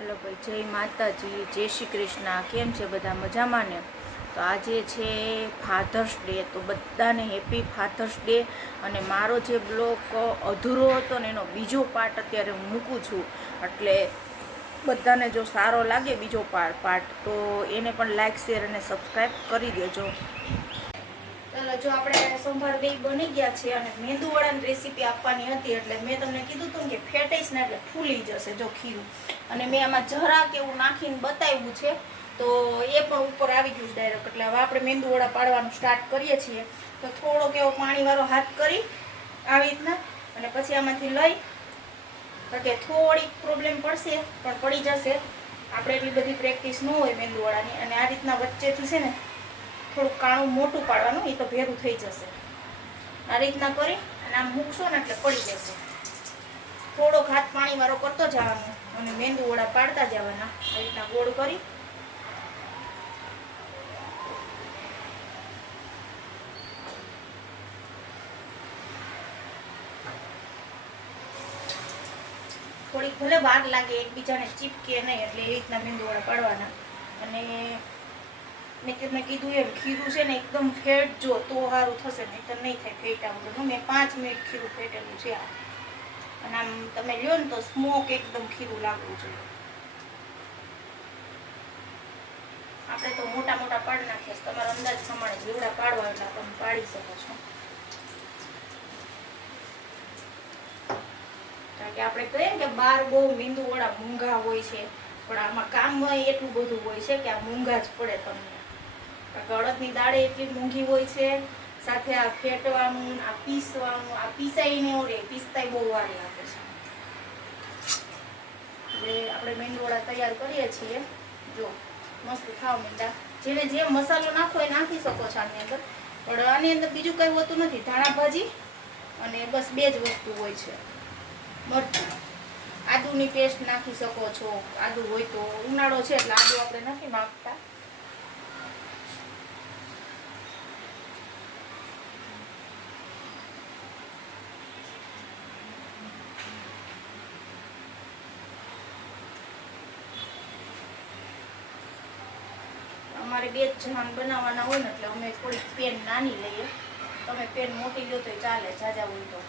Hello ભાઈ, જય માતાજી, જય શ્રી કૃષ્ણ. કેમ છે બધા? મજામાં ને? તો આજે છે ફાધર્સ ડે, તો બધાને હેપી ફાધર્સ ડે. અને મારો જે બ્લોગ અધૂરો હતો ને એનો બીજો પાર્ટ અત્યારે હું મૂકું છું. એટલે બધાને જો સારો લાગે બીજો પાર્ટ તો એને પણ લાઈક, શેર અને સબસ્ક્રાઈબ કરી દેજો. ચાલો, જો આપણે સંભાર બે બની ગયા છે અને મેંદુવડાની રેસીપી આપવાની હતી એટલે મેં તમને કીધું હતું કે ફેટાઈશ ને એટલે ફૂલી જશે જો ખીરું. અને મેં આમાં જરાક એવું નાખીને બતાવ્યું છે તો એ પણ ઉપર આવી ગયું ડાયરેક્ટ. એટલે હવે આપણે મેંદુવડા પાડવાનું સ્ટાર્ટ કરીએ છીએ. તો થોડોક એવો પાણીવાળો હાથ કરી આવી રીતના અને પછી આમાંથી લઈ કે થોડીક પ્રોબ્લેમ પડશે પણ પડી જશે. આપણે એટલી બધી પ્રેક્ટિસ ન હોય મેંદુવડાની. અને આ રીતના વચ્ચેથી છે ને થોડુંક કાણું મોટું પાડવાનું, એ તો ભેરું થઈ જશે. આ રીતના કરી અને આમ મૂકશો ને એટલે પડી જશે. થોડોક હાથ પાણીવાળો કરતો જવાનો અને મેંદુવડા પાડતા જવાના. આ રીતના ગોળ કરી થોડીક ભલે વાર લાગે, એકબીજાને ચીપકે નહીં, એટલે એ રીતના મેંદુવડા પાડવાના. અને મેં તમને કીધું એમ ખીરું છે ને એકદમ ફેટજો તો સારું થશે, નહીં તો નહીં થાય ફેટા વગર. મેં 5 મિનિટ ખીરું ફેટેલું છે આ. અને આમ તમે લ્યો ને તો સ્મોક એકદમ ખીરું લાગવું જોઈએ. આપણે તો મોટા મોટા પાડી નાખીએ, તમારા અંદાજ પ્રમાણે જેવડા પાડવા એટલા તમે પાડી શકો છો. કારણ કે આપણે કહીએ ને કે બહાર બહુ મેંદુવડા મોંઘા હોય છે, પણ આમાં કામ એટલું બધું હોય છે કે આ મોંઘા જ પડે તમને. અડદની દાળ એટલી મોંઘી હોય છે, સાથે આ ફેટવાનું, આ પીસવાનું, આ પીસાઈ ને ઓરે પીસતાય બહુ વાર લાગે છે. એટલે આપણે મેંદુવડા તૈયાર કરીએ છીએ. જો મસ્ત ખાવ મીંડા. જેને જે મસાલો નાખો એ નાખી શકો છો આની અંદર, પણ આની અંદર બીજું કંઈ હોતું નથી. ધાણા ભાજી અને બસ 2 જ વસ્તુ હોય છે. મરચું, આદુની પેસ્ટ નાખી શકો છો. આદુ હોય તો, ઉનાળો છે એટલે આદુ આપણે નથી નાખતા. અમારે 2 જ જણ બનાવવાના હોય ને એટલે અમે થોડીક પેન નાની લઈએ. તમે પેન મોટી લો તો ચાલે, જાજા હોય તો.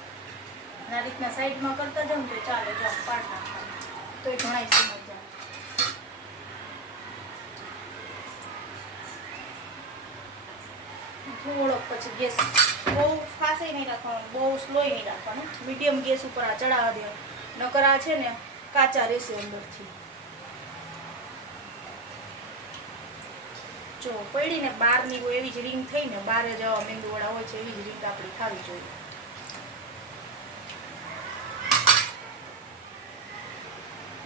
આ રીતના સાઈડમાં કરતા જાવ તો ચાલે. જો પાડ નાખવાનું તો ઘણા સમજ જાય. થોડોક પછી ગેસ બહુ ફાસ્ટ નહીં રાખવાનું, બહુ સ્લો નહીં રાખવાનું. મીડિયમ ગેસ ઉપર આ ચડાવવા દેવાનું. નકર આ છે ને કાચા રહેશે અંદરથી. જો પડી ને બહારની હોય એવી જ રીંગ થઈ ને, બહાર જવા મેંદુવડા હોય છે એવી જ રીંગ આપણી ખાવી જોઈએ.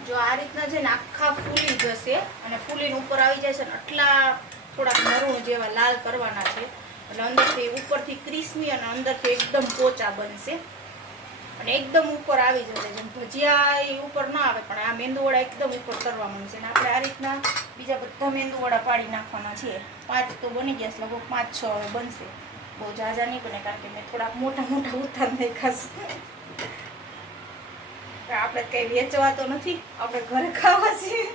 જો આ રીતના છે ને આખા ફૂલી જશે અને ફૂલીને ઉપર આવી જાય છે ને આટલા થોડાક મરૂણ જેવા લાલ કરવાના છે. એટલે અંદરથી ઉપરથી ક્રિસ્પી અને અંદરથી એકદમ પોચા બનશે અને એકદમ ઉપર આવી જશે. જેમ ભજીયા એ ઉપર ના આવે પણ આ મેંદુવડા એકદમ ઉપર કરવા માંડશે. અને આપણે આ રીતના બીજા બધા મેંદુવડા પાડી નાખવાના છે. 5 તો બની ગયા, લગભગ 5-6 હવે બનશે. બહુ ઝાઝા નહીં બને કારણ કે મેં થોડાક મોટા મોટા ઉતાર નાખ્યા. આપણે કઈ વેચવા તો નથી, આપણે ઘરે ખાવા છીએ.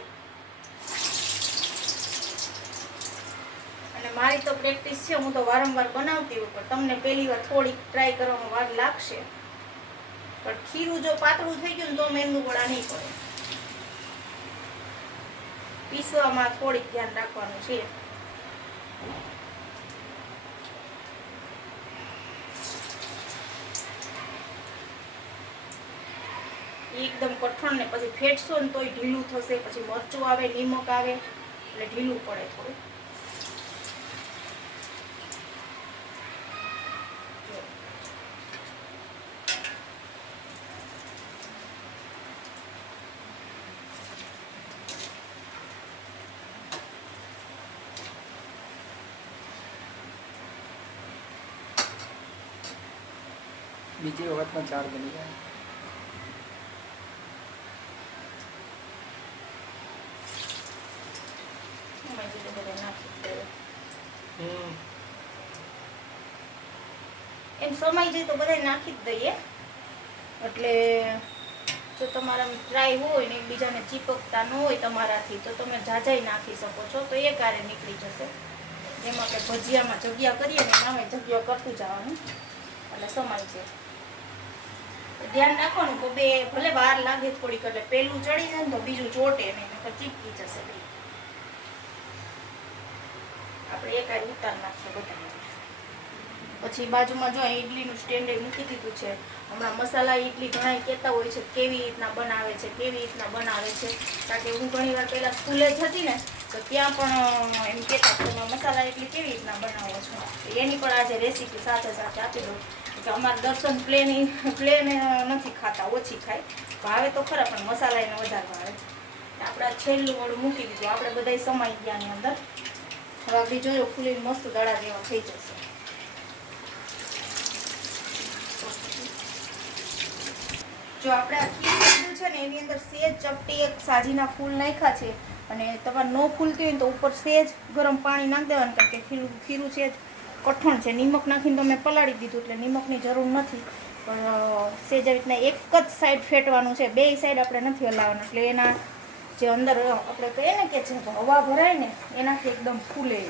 અને મારી તો પ્રેક્ટિસ છે, હું તો વારંવાર બનાવતી હોય, પણ તમને પહેલી વાર થોડીક ટ્રાય કરવામાં વાર લાગશે. પણ ખીરું જો પાતળું થઈ ગયું ને તો મેંદુવડા નહીં પડે. પીસવામાં થોડીક ધ્યાન રાખવાનું છે. એકદમ કઠણ ને પછી ફેટશો ને તોય ઢીલું થશે. પછી મરચું આવે, નિમક આવે એટલે ઢીલું પડે થોડું. બીજી વખતમાં 4 બની જાય. એમ સમય જાય તો બધા નાખી જ દઈએ એટલે જો તમારા ડ્રાય હોય ને એકબીજાને ચીપકતા ન હોય તમારાથી તો તમે જાજાઈ નાખી શકો છો, તો એ કારે નીકળી જશે. જેમાં કે ભજીયામાં જગ્યા કરીએ ને નામે જગ્યા કરતું જવાનું એટલે સમાય છે. ધ્યાન રાખવાનું કે બે ભલે વાર લાગે થોડીક, એટલે પેલું ચડી જાય ને તો બીજું ચોટે નહીં, નકર ચીપકી જશે. આપણે એક આ ઉતાર નાખીએ બધા. પછી બાજુમાં જો ઈડલીનું સ્ટેન્ડ મૂકી દીધું છે. હમણાં મસાલા ઈડલી ઘણા કહેતા હોય છે કેવી રીતના બનાવે છે, કેવી રીતના બનાવે છે. કારણ કે હું ઘણી વાર પહેલાં સ્કૂલે જ હતી ને તો ત્યાં પણ એમ કહેતા કે તમે મસાલા ઈડલી કેવી રીતના બનાવો છો, એની પણ આજે રેસીપી સાથે સાથે આપી દઉં. કે અમારા દર્શન પ્લેન નથી ખાતા, ઓછી ખાય, ભાવે તો ખરા પણ મસાલા એને વધારે ભાવે. આપણે છેલ્લું વાળું મૂકી દીધું, આપણે બધાય સમાઈ ગયા ની અંદર. હવે આગળ જોયો ફૂલીને મસ્ત દડા જેવા થઈ જશે. જો આપણે આ ખીરું છે ને એની અંદર સેજ ચપટી એક સાજીના ફૂલ નાખ્યા છે, અને તમારે ન ફૂલતી હોય ને તો ઉપર સેજ ગરમ પાણી નાખી દેવાનું. કારણ કે ખીરું છે કઠણ છે, નિમક નાખીને તો મેં પલાળી દીધું એટલે નિમકની જરૂર નથી. પણ સેજ આવી રીતના એક જ સાઈડ ફેટવાનું છે, બે સાઈડ આપણે નથી હલાવવાનું. એટલે એના જે અંદર આપણે કહીએ ને કે જે હવા ભરાય ને એનાથી એકદમ ફૂલે.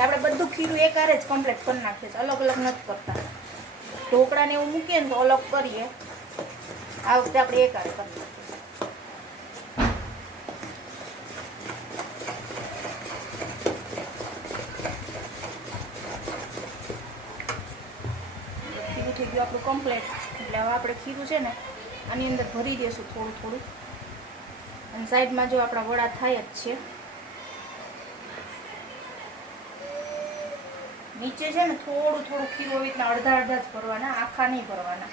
આપણે બધું ખીરું એક હારે જ કમ્પ્લીટ કરી નાખીએ છીએ, અલગ અલગ નથી કરતા. ઢોકળાને એવું મૂકીએ ને તો અલગ કરીએ, આ વખતે આપણે એક હારે કરીએ. ખીરું થઈ ગયું આપણું કમ્પ્લીટ. એટલે હવે આપણે ખીરું છે ને આની અંદર ભરી દઈશું થોડું થોડું. અને સાઈડમાં જો આપણા વડા થાય જ છે. નીચે છે ને થોડું થોડું ખીરું આવી રીતના અડધા અડધા જ ભરવાના, આખા નહીં ભરવાના.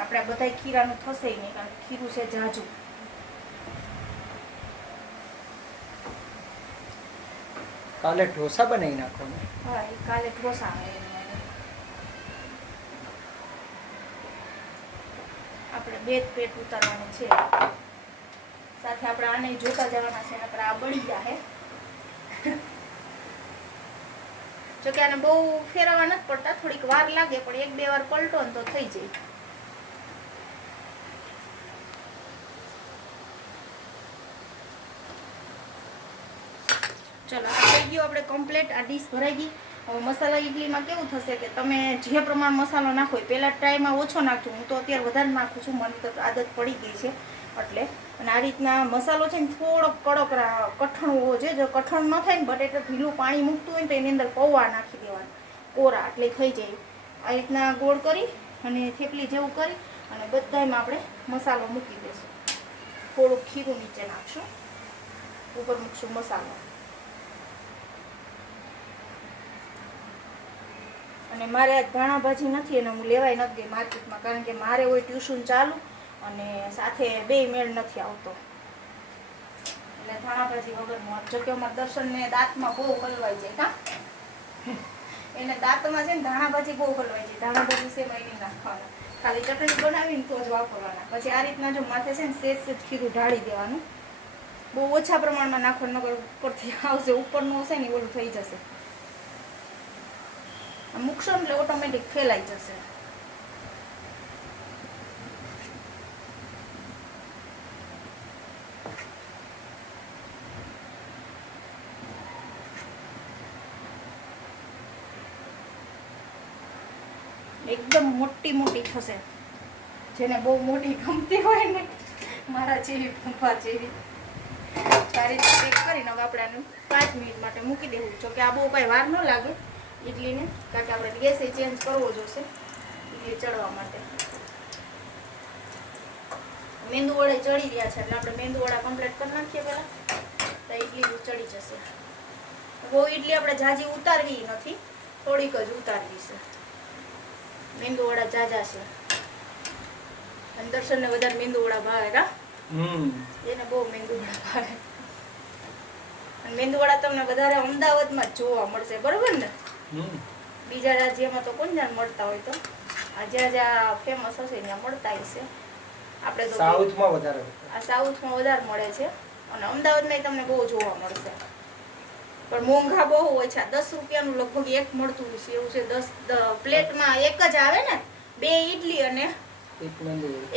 આપણે બધા ખીરાનું થશે નહીં, કારણ કે ખીરું છે જાજુ. કાલે ઢોસા બનાવી નાખવાનું. હા, એ કાલે ઢોસા આવે. આપણે બે પેટ ઉતારવાનું છે, સાથે આપણે આને જોતા જવાના છે, નકર આ બળી જાય. જોકે આને બહુ ફેરવવા નથી પડતા, થોડીક વાર લાગે, પણ એક બે વાર પલટો ને તો થઈ જાય. ચલો, આ થઈ ગયું આપણે કમ્પ્લીટ. આ ડીશ ભરાઈ ગઈ. હવે મસાલા ઈડલીમાં કેવું થશે કે તમે જે પ્રમાણ મસાલો નાખો, પહેલાં ટ્રાયમાં ઓછો નાખજો. હું તો અત્યારે વધારે નાખું છું, મને તો આદત પડી ગઈ છે એટલે. અને આ રીતના મસાલો છે ને થોડોક કડક કઠણ હોવો જોઈએ. જો કઠણ ન થાય ને બટેટા ઢીલું પાણી મૂકતું હોય ને તો એની અંદર પૌવા નાખી દેવાનું, કોરા, એટલે થઈ જાય. આ રીતના ગોળ કરી અને થેપલી જેવું કરી અને બધામાં આપણે મસાલો મૂકી દઈશું. થોડુંક ખીરું નીચે નાખશું, ઉપર મૂકશું મસાલો. અને મારે આજ ધાણા ભાજી નથી અને હું લેવાય નથી ગઈ માર્કેટમાં, કારણ કે મારે હોય ટ્યુશન ચાલુ અને સાથે બે મેળ નથી આવતો. એટલે ધાણા ભાજી વગરનું. જો કે અમારા દર્શનને દાંતમાં બહુ હલવાઈ જાય. હા, એને દાંતમાં છે ને ધાણા ભાજી બહુ હલવાઈ જાય. ધાણા ભાજી સેમાં નહીં નાખવાના, ખાલી ચટણી બનાવીને તો જ વાપરવાના. પછી આ રીતના જો માથે છે ને સેજ સેજ ખીરું ઢાળી દેવાનું. બહુ ઓછા પ્રમાણમાં નાખવાનું, નકર ઉપરથી આવશે, ઉપરનું હશે ને ઓલું થઈ જશે. મૂકશો એટલે ઓટોમેટિક ફેલાઈ જશે. એકદમ મોટી મોટી થશે. જેને બહુ મોટી ગમતી હોય ને, મારા જેવી પંપા જેવી, સારી રીતે પેક કરીને હવે આપણે આને 5 મિનિટ માટે મૂકી દેવું. જોકે આ બહુ કાંઈ વાર ન લાગે ઇડલીને, કારણ કે આપણે ગેસે ચેન્જ કરવો જોશે ઇડલી ચડવા માટે. મેંદુ વડા ચડી રહ્યા છે એટલે આપણે મેંદુ વડા કમ્પ્લીટ કરી નાખીએ પહેલાં, તો ઇડલી ચડી જશે. બહુ ઇડલી આપણે જાજી ઉતારવી નથી, થોડીક જ ઉતારવી છે. મેંદુ વડા જાજા છે અને દર્શનને વધારે મેંદુ વડા ભાવે. કા એને બહુ મેંદુ વડા ભાવે. અને મેંદુ વડા તમને વધારે અમદાવાદમાં જ જોવા મળશે, બરોબર ને? બીજા રાજ્યમાં તો કોણ જ્યાં મળતા હોય, તો આ જ્યાં જ્યાં ફેમસ હશે ત્યાં મળતા હશે. આપણે તો સાઉથમાં વધારે, આ સાઉથમાં વધારે મળે છે અને અમદાવાદમાં તમને બહુ જોવા મળશે. પણ મોંઘા બહુ હોય છે. 10 રૂપિયાનું લગભગ એક મળતું છે એવું છે. 10 પ્લેટમાં એક જ આવે ને, 2 ઈડલી અને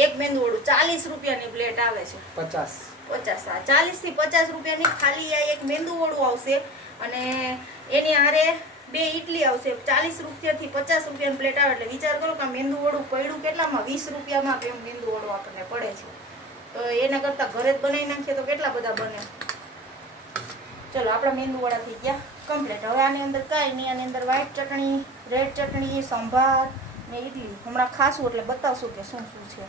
એક મેંદુવડું. 40 રૂપિયાની પ્લેટ આવે છે. 50 40 થી 50 રૂપિયાની ખાલી આ એક મેંદુવડું આવશે અને એની હારે 2 ઈડલી આવશે. 40 રૂપિયાથી 50 રૂપિયાની પ્લેટ આવે એટલે વિચાર કરો કે મેંદુવડું પડ્યું કેટલામાં, 20 રૂપિયામાં મેંદુવડું આપણને પડે છે. તો એના કરતાં ઘરે જ બનાવી નાખીએ તો કેટલા બધા બને. ચલો આપણા મેંદુવડા થઈ ગયા કમ્પ્લીટ. હવે આની અંદર કાંઈ નહીં, આની અંદર વ્હાઈટ ચટણી, રેડ ચટણી, સંભાર ને ઈડલી હમણાં ખાશું એટલે બતાવશું કે શું શું છે.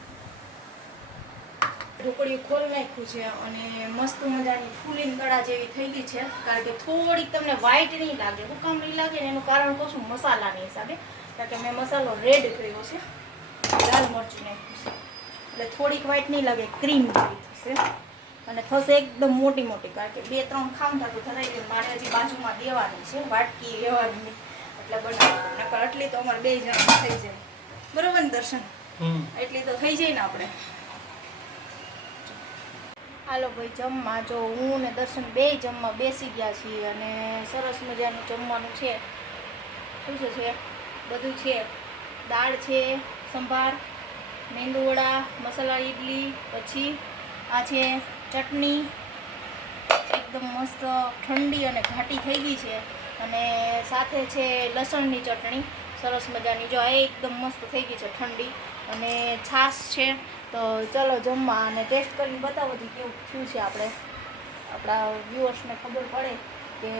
ઢોકળીયું ખોલ નાખ્યું છે અને મસ્ત મજાની ફૂલીને તળા જેવી થઈ ગઈ છે. કારણ કે થોડીક તમને વ્હાઈટ નહીં લાગે. શું કામ નહીં લાગે એનું કારણ કહું છું, મસાલાની હિસાબે. કારણ કે મેં મસાલો રેડ કર્યો છે, લાલ મરચું નાખ્યું છે એટલે થોડીક વ્હાઈટ નહીં લાગે, ક્રીમ જેવી થશે અને થશે એકદમ મોટી મોટી. કારણ કે 2-3 ખાઉં થતું ધરાઈ ગયું. મારે હજી બાજુમાં દેવાની છે, વાટકી લેવાની એટલે બનાવું. નકર આટલી તો અમારે 2 જણા થઈ જાય. બરોબર ને દર્શન? એટલી તો થઈ જાય ને આપણે. હાલો ભાઈ જમવા. જો હું ને દર્શન 2 જમવા બેસી ગયા છીએ અને સરસ મજાનું જમવાનું છે. શું છે? બધું છે. દાળ છે, સંભાર, મેંદુવડા, મસાલા ઈડલી, પછી આ છે ચટણી, એકદમ મસ્ત ઠંડી અને ઘાટી થઈ ગઈ છે અને સાથે છે લસણની ચટણી સરસ મજાની. જો આ એકદમ મસ્ત થઈ ગઈ છે ઠંડી અને છાશ છે. તો ચલો જમવા અને ટેસ્ટ કરીને બતાવો જ કેવું થયું છે. આપણા વ્યુઅર્સને ખબર પડે કે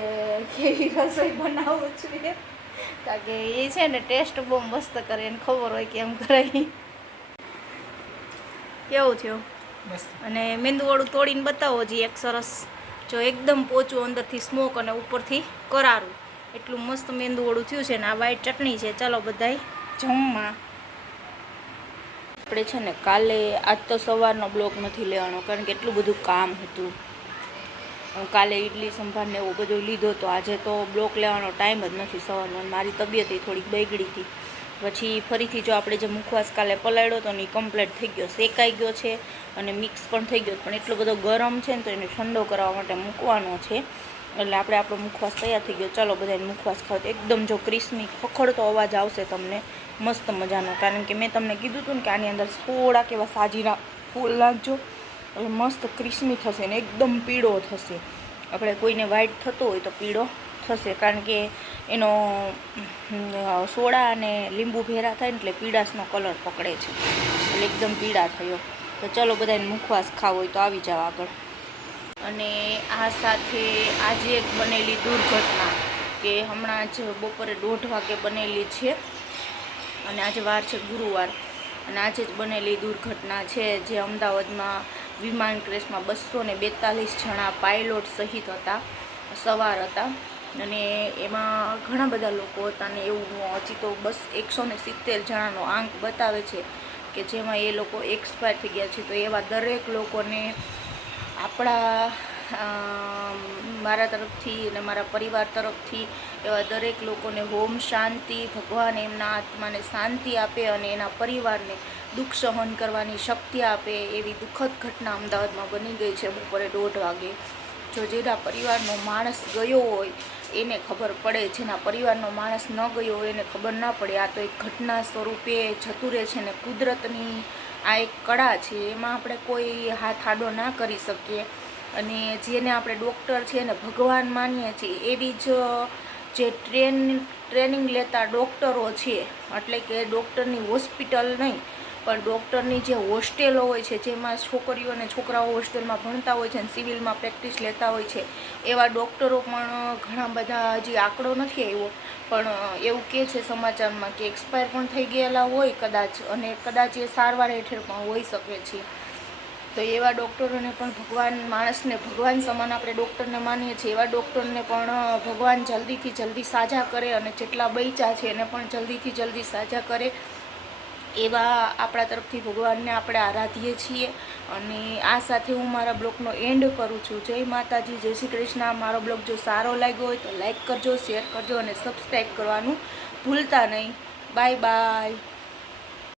કેવી રસોઈ બનાવવું જોઈએ. કારણ કે એ છે ને ટેસ્ટ બહુ મસ્ત કરે, એને ખબર હોય કેમ કરાય. કેવું થયું? અને મેંદુવડું તોડીને બતાવો જી એક સરસ. જો એકદમ પોચું, અંદરથી સ્મોક અને ઉપરથી કરારું, એટલું મસ્ત મેંદુવડું થયું છે. ને આ વ્હાઈટ ચટણી છે. ચાલો બધાય જમવા. આપણે છે ને કાલે, આજ તો સવારનો બ્લોગ નથી લેવાનો કારણ કે એટલું બધું કામ હતું. કાલે ઈડલી સંભાર ને એવું બધું લીધો તો આજે તો બ્લોગ લેવાનો ટાઈમ જ નથી સવારનો. મારી તબિયત થોડીક બગડી હતી. પછી ફરીથી જો આપણે જે મુખવાસ કાલે પલાળ્યો તો ને કમ્પ્લીટ થઈ ગયો, શેકાઈ ગયો છે અને મિક્સ પણ થઈ ગયો. પણ એટલો બધો ગરમ છે ને તો એને ઠંડો કરવા માટે મૂકવાનો છે એટલે આપણો મુખવાસ તૈયાર થઈ ગયો. ચાલો બધાને મુખવાસ ખાવ. એકદમ જો ક્રિસ્મી ખખડતો અવાજ આવશે તમને મસ્ત મજાનો. કારણ કે મેં તમને કીધું હતું ને કે આની અંદર થોડાક એવા સાજીના ફૂલ નાખજો એટલે મસ્ત ક્રિસ્મી થશે ને એકદમ પીળો થશે. આપણે કોઈને વ્હાઈટ થતો હોય તો પીળો થશે કારણ કે એનો સોડા અને લીંબુ ભેરા થાય ને એટલે પીળાશનો કલર પકડે છે એટલે એકદમ પીળા થયો. તો ચલો બધાને મુખવાસ ખાવો હોય તો આવી જાવ આગળ. અને આ સાથે આજે એક બનેલી દુર્ઘટના કે હમણાં જ બપોરે 1:30 વાગે બનેલી છે અને આજે વાર છે ગુરુવાર અને આજે જ બનેલી દુર્ઘટના છે જે અમદાવાદમાં વિમાન ક્રેશમાં 242 જણા પાયલોટ સહિત હતા, સવાર હતા અને એમાં ઘણા બધા લોકો હતા ને એવું હજી તો બસ 170 જણાનો આંક બતાવે છે કે જેમાં એ લોકો એક્સપાયર થઈ ગયા છે. તો એવા દરેક લોકોને આપણા મારા તરફથી અને મારા પરિવાર તરફથી એવા દરેક લોકોને હોમ શાંતિ, ભગવાન એમના આત્માને શાંતિ આપે અને એના પરિવારને દુઃખ સહન કરવાની શક્તિ આપે એવી દુઃખદ ઘટના અમદાવાદમાં બની ગઈ છે બપોરે 1:30 વાગે. જો જેના પરિવારનો માણસ ગયો હોય એને ખબર પડે, જેના પરિવારનો માણસ ન ગયો હોય એને ખબર ના પડે. આ તો એક ઘટના સ્વરૂપે જતું રહે છે ને કુદરતની આ એક કળા છે, એમાં આપણે કોઈ હાથ આડો ના કરી શકીએ. અને જેને આપણે ડૉક્ટર છે ને ભગવાન માનીએ છીએ એવી જ જે ટ્રેનિંગ લેતા ડૉક્ટરો છે, એટલે કે ડૉક્ટરની હોસ્પિટલ નહીં પણ ડૉક્ટરની જે હોસ્ટેલો હોય છે જેમાં છોકરીઓ અને છોકરાઓ હોસ્ટેલમાં ભણતા હોય છે અને સિવિલમાં પ્રેક્ટિસ લેતા હોય છે એવા ડૉક્ટરો પણ ઘણા બધા, હજી આંકડો નથી આવ્યો પણ એવું કહે છે સમાચારમાં કે એક્સપાયર પણ થઈ ગયેલા હોય કદાચ અને કદાચ એ સારવાર હેઠળ પણ હોઈ શકે છે. તો એવા ડૉક્ટરોને પણ ભગવાન, માણસને ભગવાન સમાન આપણે ડૉક્ટરને માનીએ છીએ, એવા ડૉક્ટરને પણ ભગવાન જલ્દીથી જલ્દી સાજા કરે અને જેટલા બચ્યા છે એને પણ જલ્દીથી જલ્દી સાજા કરે એવા આપણા તરફથી ભગવાનને આપણે આરાધીએ છીએ. અને આ સાથે હું મારા બ્લોગનો એન્ડ કરું છું. જય માતાજી, જય શ્રી કૃષ્ણ. મારો બ્લોગ જો સારો લાગ્યો હોય તો લાઈક કરજો, શેર કરજો અને સબસ્ક્રાઈબ કરવાનું ભૂલતા નહીં. Bye bye.